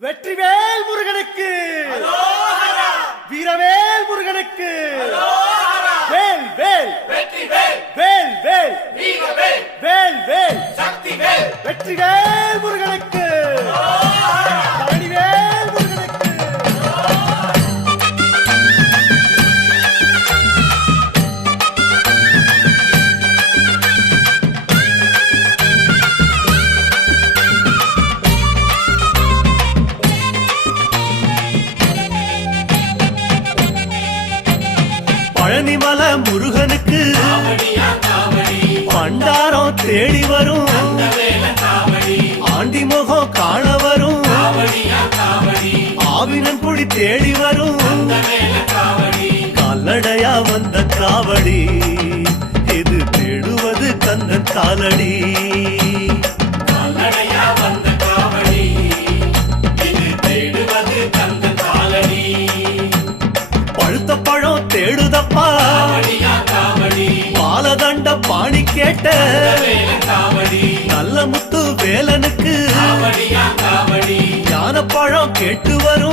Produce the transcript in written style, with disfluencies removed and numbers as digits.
வெற்றிவேல் முருகனுக்கு, வீரவேல் முருகனுக்கு, வேல் வேல் வேல் வேல் வேல் வேல் வெற்றிவேல் முருகனுக்கு, பழனிவேல் முருகனுக்கு. பழனிமல முருகனுக்கு பண்டாரம் தேடி வரும், ஆண்டி முகம் காண வரும், ஆவினன் குடி தேடி வரும், கால்நடையா வந்த காவடி இது தேடுவது கந்தன் காலடி. பழுத்த பழம் தேடுதப்பா, பாலதண்ட பாணி கேட்ட நல்ல முத்து வேலனுக்கு ஞான பழம் கேட்டு வரும்,